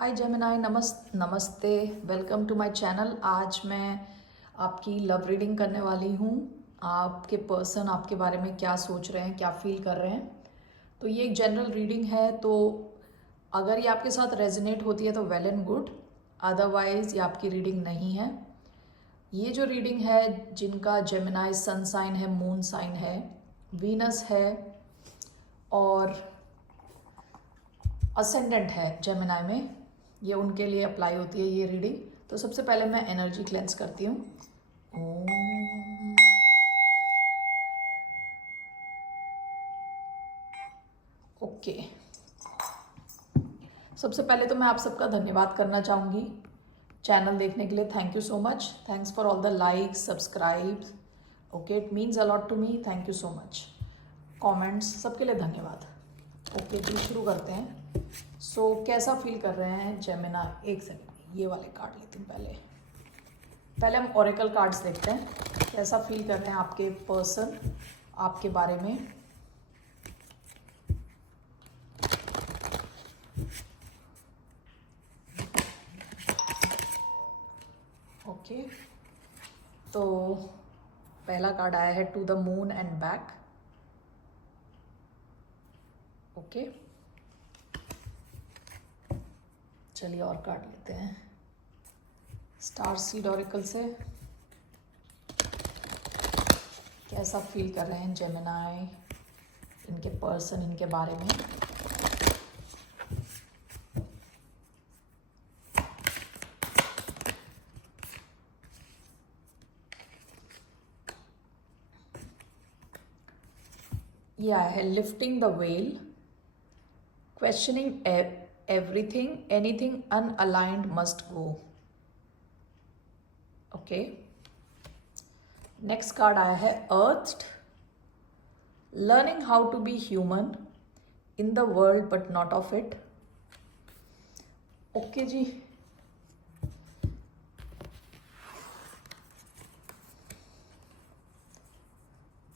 हाय Gemini, नमस्ते, welcome to my channel. आज मैं आपकी लव रीडिंग करने वाली हूँ। आपके पर्सन आपके बारे में क्या सोच रहे हैं, क्या फील कर रहे हैं। तो ये एक जनरल रीडिंग है, तो अगर ये आपके साथ रेजोनेट होती है तो वेल एंड गुड, अदरवाइज ये आपकी रीडिंग नहीं है। ये जो रीडिंग है, जिनका जेमिनाई सन साइन है, मून साइन है, वीनस है और असेंडेंट है जेमिनाई में, ये उनके लिए अप्लाई होती है ये रीडिंग। तो सबसे पहले मैं एनर्जी क्लेंस करती हूँ। ओम। ओके, सबसे पहले तो मैं आप सबका धन्यवाद करना चाहूँगी चैनल देखने के लिए। Thank you so much, thanks for all the likes, subscribe. Okay, it means a lot to me, thank you so much. Comments, सबके लिए धन्यवाद। ओके जी, शुरू करते हैं। सो कैसा फील कर रहे हैं जेमिना? एक सेकंड, ये वाले कार्ड लेती हूँ पहले हम ओरेकल कार्ड्स देखते हैं। कैसा फील कर रहे हैं आपके पर्सन आपके बारे में। ओके, तो पहला कार्ड आया है to the moon and back. Okay, चलिए और कार्ड लेते हैं स्टार सीड ओरेकल से। कैसा फील कर रहे हैं जेमिनाई, इनके पर्सन, इनके बारे में। ये आया है lifting the veil, questioning everything, anything unaligned must go. Okay, next card आया है earth, learning how to be human in the world but not of it. Okay जी,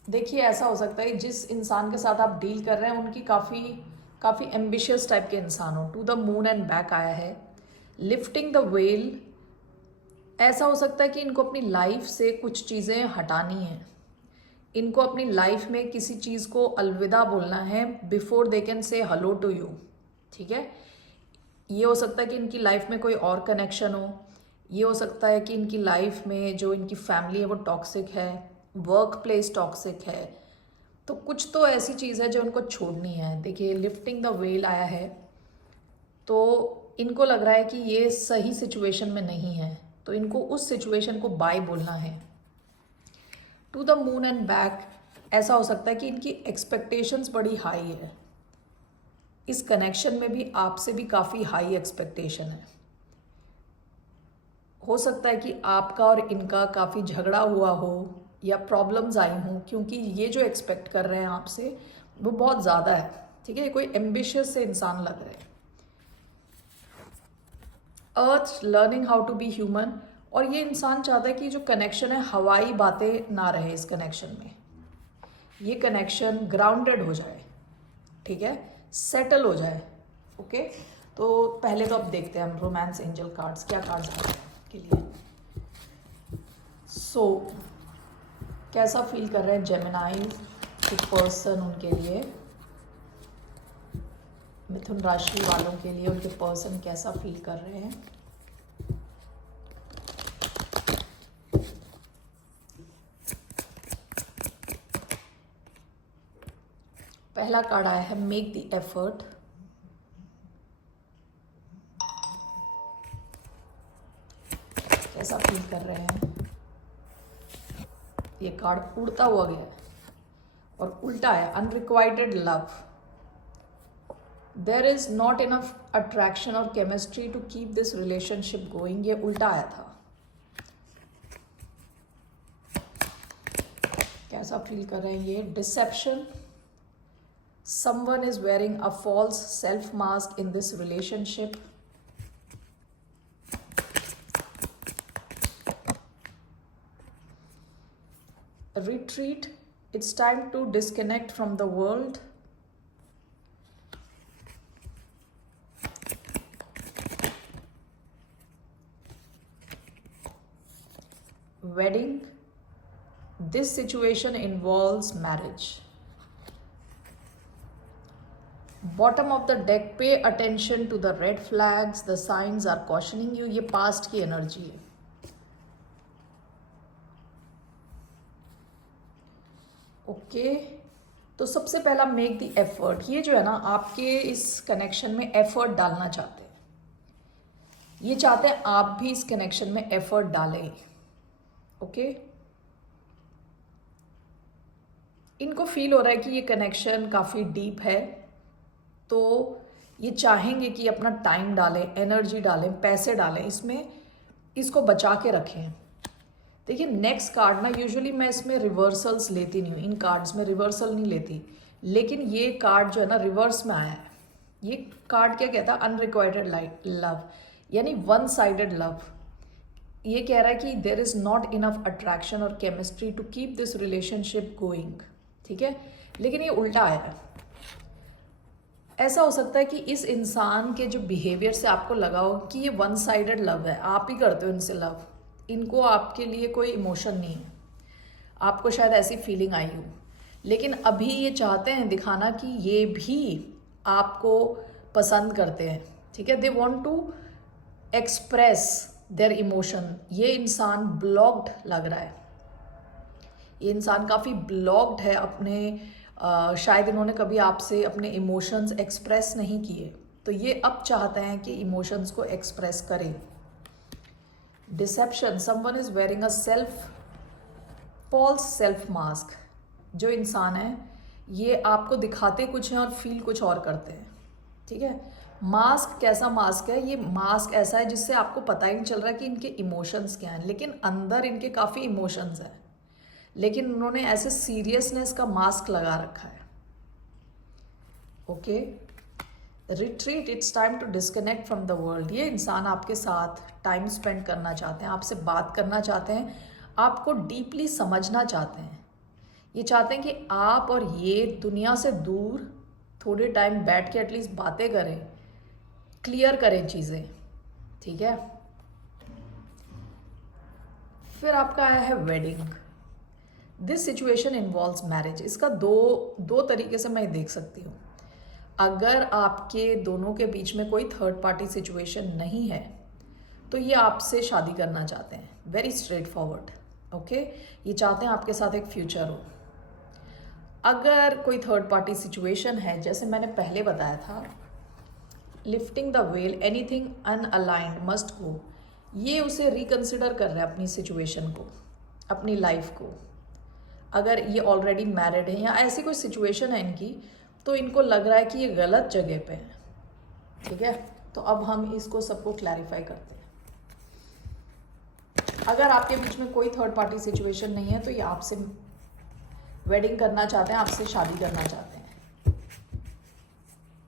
देखिए ऐसा हो सकता है जिस इंसान के साथ आप डील कर रहे हैं उनकी काफ़ी एम्बिशियस टाइप के इंसान हो। To the moon and back आया है, लिफ्टिंग द वेल। ऐसा हो सकता है कि इनको अपनी लाइफ से कुछ चीज़ें हटानी हैं, इनको अपनी लाइफ में किसी चीज़ को अलविदा बोलना है before they can say hello to you. ठीक है, ये हो सकता है कि इनकी लाइफ में कोई और कनेक्शन हो, ये हो सकता है कि इनकी लाइफ में जो इनकी फैमिली है वो टॉक्सिक है, वर्क प्लेस टॉक्सिक है। तो कुछ तो ऐसी चीज़ है जो उनको छोड़नी है। देखिए लिफ्टिंग द वेल आया है, तो इनको लग रहा है कि ये सही सिचुएशन में नहीं है, तो इनको उस सिचुएशन को बाय बोलना है। To the moon and back, ऐसा हो सकता है कि इनकी एक्सपेक्टेशंस बड़ी हाई है, इस कनेक्शन में भी आपसे भी काफ़ी हाई एक्सपेक्टेशन है। हो सकता है कि आपका और इनका काफ़ी झगड़ा हुआ हो या प्रॉब्लम्स आई हों, क्योंकि ये जो एक्सपेक्ट कर रहे हैं आपसे वो बहुत ज़्यादा है। ठीक है, कोई एम्बिशियस से इंसान लग रहे हैं। Earth, learning how to be human, और ये इंसान चाहता है कि जो कनेक्शन है हवाई बातें ना रहे इस कनेक्शन में, ये कनेक्शन ग्राउंडेड हो जाए। ठीक है, सेटल हो जाए। ओके, तो पहले तो अब देखते हैं हम रोमांस एंजल कार्ड्स, क्या कार्ड्स आ रहे हैं के लिए। सो कैसा फील कर रहे हैं जेमिनाई के पर्सन उनके लिए, मिथुन राशि वालों के लिए उनके पर्सन कैसा फील कर रहे हैं। पहला कार्ड आया है मेक द एफर्ट। कैसा फील कर रहे हैं। ये कार्ड उड़ता हुआ गया है और उल्टा है unrequited love. There is not enough attraction और chemistry to keep this relationship going, ये उल्टा आया था। कैसा फील कर रहे हैं ये, dissipation, someone is wearing a false self mask in this relationship. Retreat, it's time to disconnect from the world. wedding. This situation involves marriage. Bottom of the deck, pay attention to the red flags, the signs are cautioning you. ये past की energy है. Okay तो सबसे पहला make the effort. ये जो है ना आपके इस कनेक्शन में एफर्ट डालना चाहते हैं. ये चाहते हैं आप भी इस कनेक्शन में एफर्ट डालें. ओके इनको फील हो रहा है कि ये कनेक्शन काफ़ी डीप है, तो ये चाहेंगे कि अपना टाइम डालें, एनर्जी डालें, पैसे डालें इसमें, इसको बचा के रखें. देखिए नेक्स्ट कार्ड ना, यूजुअली मैं इसमें रिवर्सल्स लेती नहीं हूँ, इन कार्ड्स में रिवर्सल नहीं लेती, लेकिन ये कार्ड जो है ना रिवर्स में आया है. ये कार्ड क्या कहता है? अनरिक्वाइटेड लव, यानी वन साइडेड लव. ये कह रहा है कि there is not enough attraction और chemistry to keep this relationship going. ठीक है, लेकिन ये उल्टा आया है. ऐसा हो सकता है कि इस इंसान के जो बिहेवियर से आपको लगा हो कि ये वन साइडेड लव है, आप ही करते हो इनसे लव, इनको आपके लिए कोई इमोशन नहीं है, आपको शायद ऐसी फीलिंग आई हो, लेकिन अभी ये चाहते हैं दिखाना कि ये भी आपको पसंद करते हैं. ठीक है, they want to express their emotion. ये इंसान ब्लॉक्ड लग रहा है, ये इंसान काफ़ी ब्लॉक्ड है अपने शायद इन्होंने कभी आपसे अपने इमोशंस एक्सप्रेस नहीं किए, तो ये अब चाहते हैं कि इमोशंस को एक्सप्रेस करें. Deception, someone is wearing a false self mask. जो इंसान है ये आपको दिखाते कुछ हैं और फील कुछ और करते हैं. ठीक है, मास्क कैसा मास्क है? ये मास्क ऐसा है जिससे आपको पता ही नहीं चल रहा कि इनके इमोशंस क्या हैं, लेकिन अंदर इनके काफ़ी इमोशंस हैं, लेकिन उन्होंने ऐसे सीरियसनेस का मास्क लगा रखा है. Okay, retreat, it's time to disconnect from the world. ये इंसान आपके साथ टाइम स्पेंड करना चाहते हैं, आपसे बात करना चाहते हैं, आपको डीपली समझना चाहते हैं. ये चाहते हैं कि आप और ये दुनिया से दूर थोड़े टाइम बैठ के एटलीस्ट बातें करें, क्लियर करें चीज़ें. ठीक है, फिर आपका आया है wedding. This situation involves marriage. इसका दो तरीके से मैं देख सकती हूँ. अगर आपके दोनों के बीच में कोई थर्ड पार्टी सिचुएशन नहीं है तो ये आपसे शादी करना चाहते हैं, वेरी स्ट्रेट फॉरवर्ड. ओके, ये चाहते हैं आपके साथ एक फ्यूचर हो. अगर कोई थर्ड पार्टी सिचुएशन है, जैसे मैंने पहले बताया था, lifting the veil, anything unaligned must go. ये उसे रिकंसिडर कर रहे हैं अपनी सिचुएशन को, अपनी लाइफ को. अगर ये ऑलरेडी मैरिड है या ऐसी कोई सिचुएशन है इनकी, तो इनको लग रहा है कि ये गलत जगह पे है. ठीक है, तो अब हम इसको सबको क्लैरिफाई करते हैं. अगर आपके बीच में कोई थर्ड पार्टी सिचुएशन नहीं है तो ये आपसे वेडिंग करना चाहते हैं, आपसे शादी करना चाहते हैं.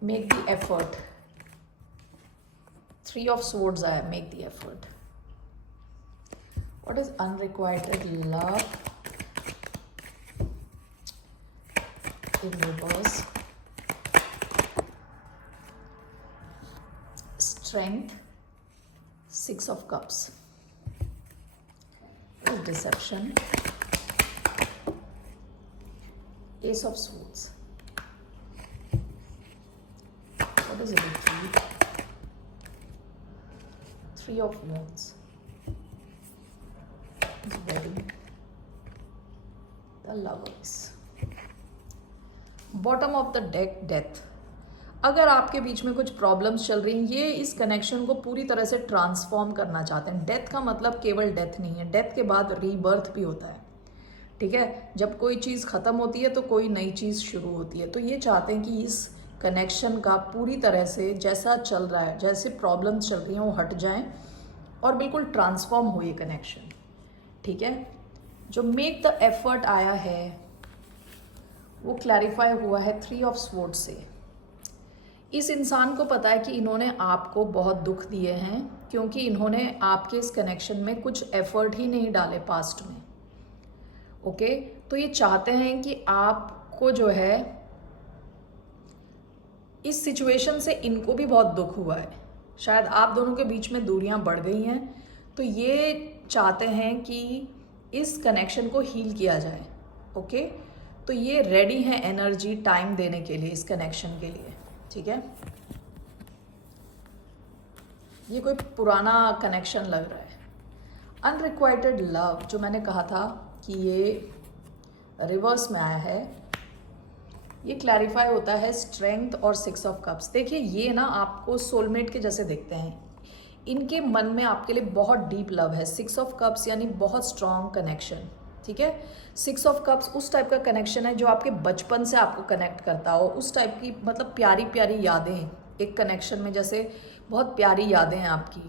Make the effort. 3 of swords आया, make the effort. What is unrequited love in reverse. Strength, 6 of cups. Is deception. Ace of swords. What is a retreat? 3 of wands. Is wedding. The lovers. Bottom of the deck, death. अगर आपके बीच में कुछ problems चल रही हैं, ये इस connection को पूरी तरह से ट्रांसफॉर्म करना चाहते हैं. डेथ का मतलब केवल डेथ नहीं है, डेथ के बाद रीबर्थ भी होता है. ठीक है, जब कोई चीज़ ख़त्म होती है तो कोई नई चीज़ शुरू होती है. तो ये चाहते हैं कि इस कनेक्शन का पूरी तरह से जैसा चल रहा है, जैसे प्रॉब्लम्स चल रही हैं वो हट जाएं और बिल्कुल ट्रांसफॉर्म हो ये कनेक्शन. ठीक है, जो मेक द एफर्ट आया है वो क्लैरिफाई हुआ है 3 ऑफ स्वॉर्ड्स से. इस इंसान को पता है कि इन्होंने आपको बहुत दुख दिए हैं, क्योंकि इन्होंने आपके इस कनेक्शन में कुछ एफर्ट ही नहीं डाले पास्ट में. ओके, तो ये चाहते हैं कि आपको जो है इस सिचुएशन से, इनको भी बहुत दुख हुआ है, शायद आप दोनों के बीच में दूरियां बढ़ गई हैं, तो ये चाहते हैं कि इस कनेक्शन को हील किया जाए। ओके, तो ये रेडी है एनर्जी टाइम देने के लिए इस कनेक्शन के लिए। ठीक है, ये कोई पुराना कनेक्शन लग रहा है। अनरिक्वाइटेड लव, जो मैंने कहा था कि ये रिवर्स में आया है, ये क्लैरिफाई होता है स्ट्रेंथ और 6 ऑफ कप्स। देखिए ये ना आपको सोलमेट के जैसे दिखते हैं, इनके मन में आपके लिए बहुत डीप लव है। 6 ऑफ कप्स यानी बहुत स्ट्रॉन्ग कनेक्शन। ठीक है, 6 ऑफ कप्स उस टाइप का कनेक्शन है जो आपके बचपन से आपको कनेक्ट करता हो, उस टाइप की मतलब प्यारी प्यारी यादें एक कनेक्शन में, जैसे बहुत प्यारी यादें हैं आपकी।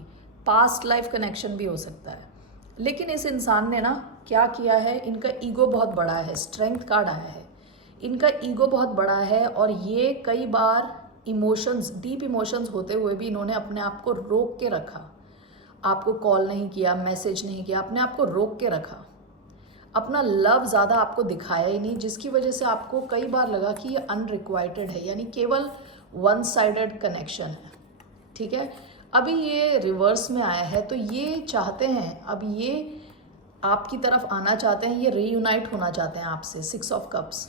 पास्ट लाइफ कनेक्शन भी हो सकता है। लेकिन इस इंसान ने ना क्या किया है, इनका ईगो बहुत बड़ा है। स्ट्रेंथ कार्ड आया है, इनका ईगो बहुत बड़ा है और ये कई बार इमोशंस, डीप इमोशंस होते हुए भी इन्होंने अपने आप को रोक के रखा। आपको कॉल नहीं किया, मैसेज नहीं किया, अपने आप को रोक के रखा, अपना लव ज़्यादा आपको दिखाया ही नहीं, जिसकी वजह से आपको कई बार लगा कि ये अनरिक्वाइटेड है, यानी केवल वन साइडेड कनेक्शन है। ठीक है, अभी ये रिवर्स में आया है, तो ये चाहते हैं, अब ये आपकी तरफ आना चाहते हैं, ये रीयूनाइट होना चाहते हैं आपसे। 6 ऑफ कप्स,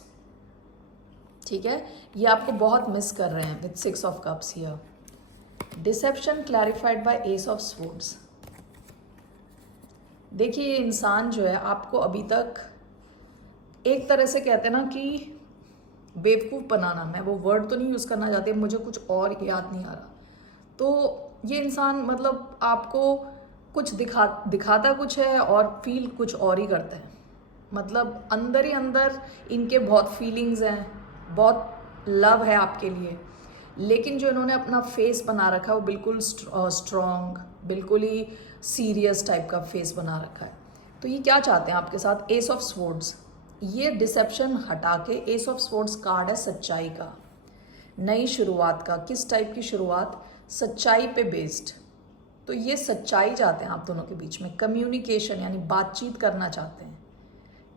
ठीक है, ये आपको बहुत मिस कर रहे हैं with 6 of cups here. Deception clarified by ace of swords. देखिए ये इंसान जो है आपको अभी तक एक तरह से कहते हैं ना कि बेवकूफ़ बनाना, मैं वो वर्ड तो नहीं यूज़ करना चाहती, मुझे कुछ और याद नहीं आ रहा। तो ये इंसान मतलब आपको कुछ दिखाता कुछ है और फील कुछ और ही करता है। मतलब अंदर ही अंदर इनके बहुत फीलिंग्स हैं, बहुत लव है आपके लिए, लेकिन जो इन्होंने अपना फेस बना रखा है वो बिल्कुल स्ट्रॉन्ग, बिल्कुल ही सीरियस टाइप का फेस बना रखा है। तो ये क्या चाहते हैं आपके साथ, एस ऑफ स्वॉर्ड्स। ये डिसेप्शन हटा के, एस ऑफ स्वॉर्ड्स कार्ड है सच्चाई का, नई शुरुआत का। किस टाइप की शुरुआत, सच्चाई पे बेस्ड। तो ये सच्चाई चाहते हैं आप दोनों के बीच में, कम्युनिकेशन यानी बातचीत करना चाहते हैं,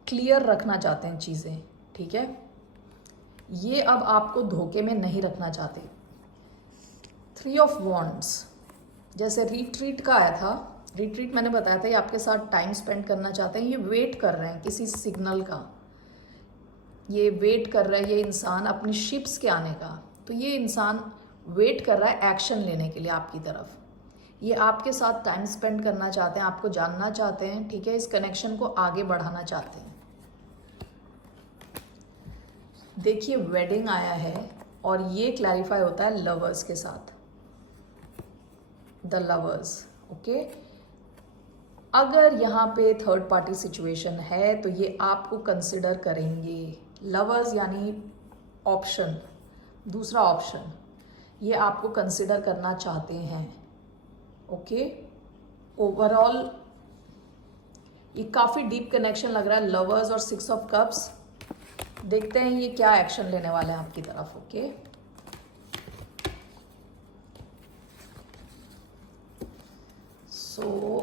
क्लियर रखना चाहते हैं चीज़ें। ठीक है, ये अब आपको धोखे में नहीं रखना चाहते। 3 ऑफ वॉन्ड्स, जैसे रिट्रीट का आया था, रिट्रीट मैंने बताया था ये आपके साथ टाइम स्पेंड करना चाहते हैं। ये वेट कर रहे हैं किसी सिग्नल का, ये वेट कर रहा है ये इंसान अपनी शिप्स के आने का। तो ये इंसान वेट कर रहा है एक्शन लेने के लिए आपकी तरफ। ये आपके साथ टाइम स्पेंड करना चाहते हैं, आपको जानना चाहते हैं। ठीक है, इस कनेक्शन को आगे बढ़ाना चाहते हैं। देखिए वेडिंग आया है और ये क्लैरिफाई होता है लवर्स के साथ, द लवर्स। ओके, अगर यहाँ पे थर्ड पार्टी सिचुएशन है तो ये आपको कंसिडर करेंगे। लवर्स यानी ऑप्शन, दूसरा ऑप्शन, ये आपको कंसिडर करना चाहते हैं। ओके, ओवरऑल ये काफ़ी डीप कनेक्शन लग रहा है, लवर्स और 6 ऑफ कप्स। देखते हैं ये क्या एक्शन लेने वाले हैं आपकी तरफ। ओके, सो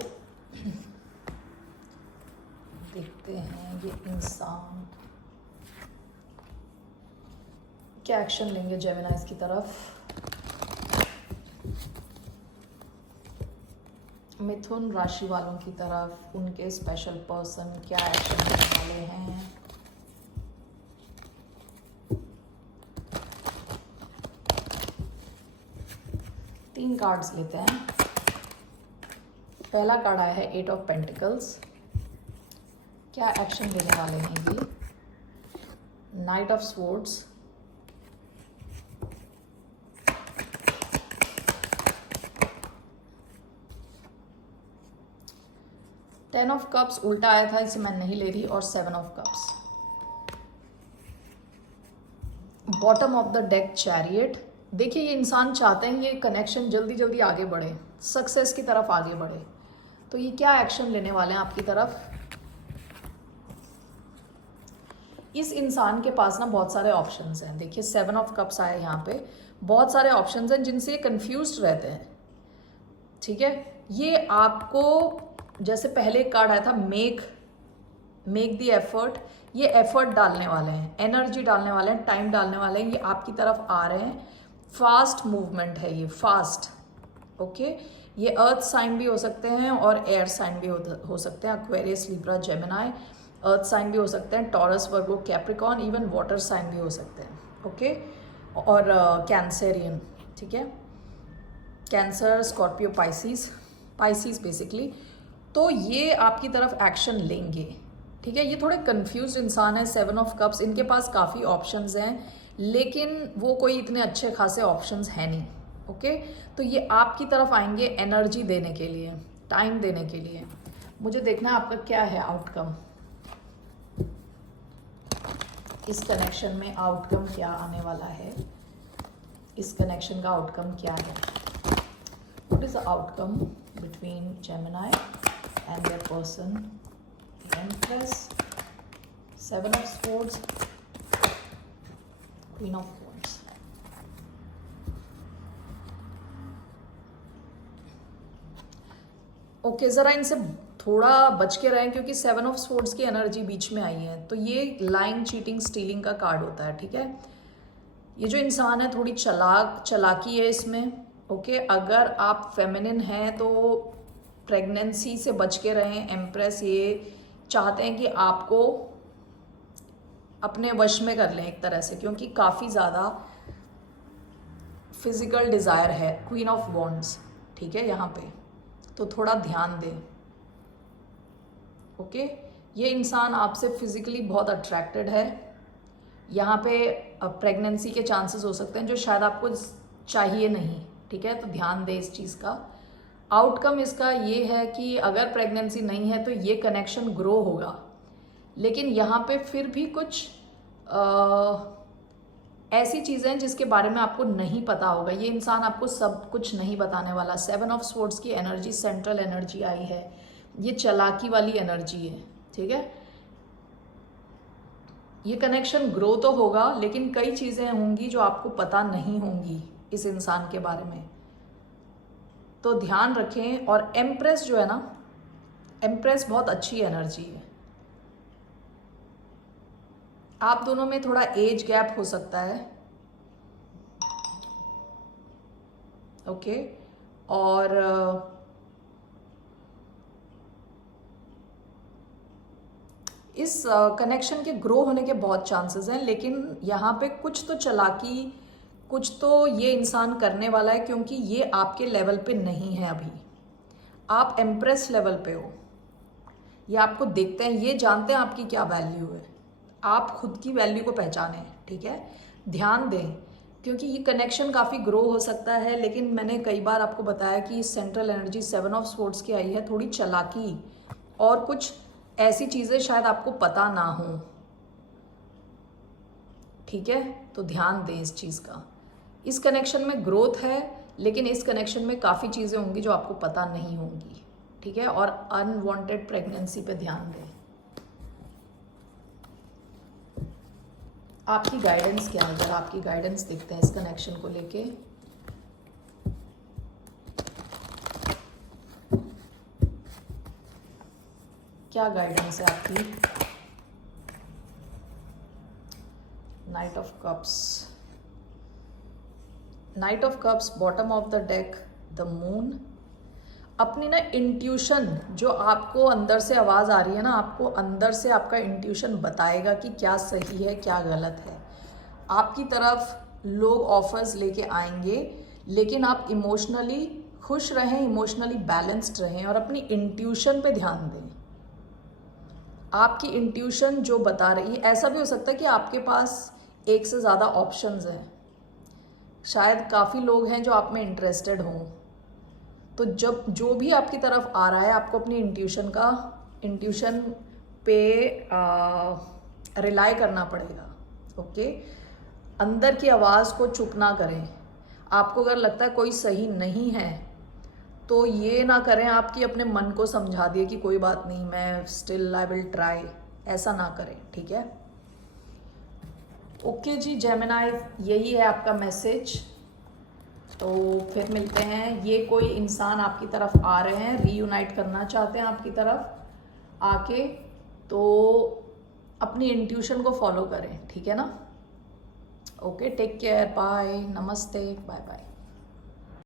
देखते हैं ये इंसान क्या एक्शन लेंगे जेमिनाइज की तरफ। मिथुन राशि वालों की तरफ उनके स्पेशल पर्सन क्या एक्शन लेने वाले हैं। तीन कार्ड्स लेते हैं। पहला कार्ड आया है 8 ऑफ पेंटिकल्स, क्या एक्शन लेने वाले हैं ये। Night of swords, ten of cups उल्टा आया था, इसे मैं नहीं ले रही, और 7 of cups. Bottom of the deck chariot. देखिए ये इंसान चाहते हैं ये कनेक्शन जल्दी जल्दी आगे बढ़े, सक्सेस की तरफ आगे बढ़े। तो ये क्या एक्शन लेने वाले हैं आपकी तरफ। इस इंसान के पास ना बहुत सारे ऑप्शंस हैं। देखिए 7 ऑफ कप्स आए यहाँ पे, बहुत सारे ऑप्शंस हैं जिनसे ये कंफ्यूज्ड रहते हैं। ठीक है, ये आपको, जैसे पहले एक कार्ड आया था मेक द एफर्ट, ये एफर्ट डालने वाले हैं, एनर्जी डालने वाले हैं, टाइम डालने वाले हैं, ये आपकी तरफ आ रहे हैं। फास्ट मूवमेंट है ये, फास्ट। ओके, ये अर्थ साइन भी हो सकते हैं और एयर साइन भी हो सकते हैं, Aquarius, Libra, Gemini. Earth sign भी हो सकते हैं, Taurus, Virgo, Capricorn, even water sign भी हो सकते हैं। ओके, और कैंसरियन, ठीक है, कैंसर, स्कॉर्पियो, पाइसिस बेसिकली। तो ये आपकी तरफ एक्शन लेंगे, ठीक है। ये थोड़े कंफ्यूज इंसान है, 7 ऑफ कप्स, इनके पास काफ़ी ऑप्शंस हैं लेकिन वो कोई इतने अच्छे खासे ऑप्शंस हैं नहीं। ओके, तो ये आपकी तरफ आएंगे एनर्जी देने के लिए, टाइम देने के लिए। मुझे देखना है आपका क्या है आउटकम, इस कनेक्शन में आउटकम क्या आने वाला है, इस कनेक्शन का आउटकम क्या है। What is the outcome between Gemini and their person, the empress, 7 of swords, queen of wands. Okay, ज़रा इनसे थोड़ा बच के रहें क्योंकि 7 ऑफ स्वॉर्ड्स की एनर्जी बीच में आई है, तो ये लाइंग, चीटिंग, स्टीलिंग का कार्ड होता है, ठीक है। ये जो इंसान है थोड़ी चालाकी है इसमें। ओके, अगर आप फेमिनिन हैं तो प्रेगनेंसी से बच के रहें। एम्प्रेस ये चाहते हैं कि आपको अपने वश में कर लें एक तरह से, क्योंकि काफ़ी ज़्यादा फिजिकल डिज़ायर है। क्वीन ऑफ वॉन्ड्स, ठीक है, यहाँ पे तो थोड़ा ध्यान दें। ओके, ये इंसान आपसे फिजिकली बहुत अट्रैक्टेड है। यहाँ पे प्रेगनेंसी के चांसेस हो सकते हैं जो शायद आपको चाहिए नहीं, ठीक है, तो ध्यान दें इस चीज़ का। आउटकम इसका ये है कि अगर प्रेगनेंसी नहीं है तो ये कनेक्शन ग्रो होगा, लेकिन यहाँ पे फिर भी कुछ ऐसी चीज़ें हैं जिसके बारे में आपको नहीं पता होगा। ये इंसान आपको सब कुछ नहीं बताने वाला। 7 ऑफ स्वॉर्ड्स की एनर्जी सेंट्रल एनर्जी आई है, ये चालाकी वाली एनर्जी है, ठीक है। ये कनेक्शन ग्रो तो होगा लेकिन कई चीज़ें होंगी जो आपको पता नहीं होंगी इस इंसान के बारे में, तो ध्यान रखें। और एम्प्रेस जो है ना, एम्प्रेस बहुत अच्छी एनर्जी है। आप दोनों में थोड़ा एज गैप हो सकता है, ओके, और इस कनेक्शन के ग्रो होने के बहुत चांसेस हैं, लेकिन यहाँ पे कुछ तो चालाकी, कुछ तो ये इंसान करने वाला है क्योंकि ये आपके लेवल पे नहीं है अभी। आप एम्प्रेस लेवल पे हो, ये आपको देखते हैं, ये जानते हैं आपकी क्या वैल्यू है। आप खुद की वैल्यू को पहचानें, ठीक है, ध्यान दें, क्योंकि ये कनेक्शन काफ़ी ग्रो हो सकता है। लेकिन मैंने कई बार आपको बताया कि सेंट्रल एनर्जी 7 ऑफ स्वॉर्ड्स की आई है, थोड़ी चालाकी और कुछ ऐसी चीज़ें शायद आपको पता ना हो, ठीक है, तो ध्यान दें इस चीज़ का। इस कनेक्शन में ग्रोथ है लेकिन इस कनेक्शन में काफ़ी चीज़ें होंगी जो आपको पता नहीं होंगी, ठीक है। और अनवांटेड प्रेगनेंसी पे ध्यान दें। आपकी गाइडेंस क्या है, जरा आपकी गाइडेंस देखते हैं इस कनेक्शन को लेके। क्या गाइडेंस है आपकी? Night of cups, night of cups, bottom of the deck, the moon. अपनी ना इंट्यूशन, जो आपको अंदर से आवाज़ आ रही है ना, आपको अंदर से आपका इंट्यूशन बताएगा कि क्या सही है क्या गलत है। आपकी तरफ लोग ऑफर्स लेके आएंगे लेकिन आप इमोशनली खुश रहें, इमोशनली बैलेंस्ड रहें और अपनी इंट्यूशन पे ध्यान दें। आपकी इंट्यूशन जो बता रही है, ऐसा भी हो सकता है कि आपके पास एक से ज़्यादा ऑप्शंस हैं, शायद काफ़ी लोग हैं जो आप में इंटरेस्टेड हों। तो जब जो भी आपकी तरफ आ रहा है आपको अपनी इंट्यूशन पे रिलाई करना पड़ेगा, ओके। अंदर की आवाज़ को चुप ना करें। आपको अगर लगता है कोई सही नहीं है तो ये ना करें आपकी अपने मन को समझा दिए कि कोई बात नहीं, मैं स्टिल आई विल ट्राई, ऐसा ना करें, ठीक है। ओके जी जेमिनी, यही है आपका मैसेज। तो फिर मिलते हैं। ये कोई इंसान आपकी तरफ आ रहे हैं, रीयूनाइट करना चाहते हैं आपकी तरफ आके, तो अपनी इंट्यूशन को फॉलो करें, ठीक है ना। ओके, टेक केयर, बाय, नमस्ते, बाय बाय।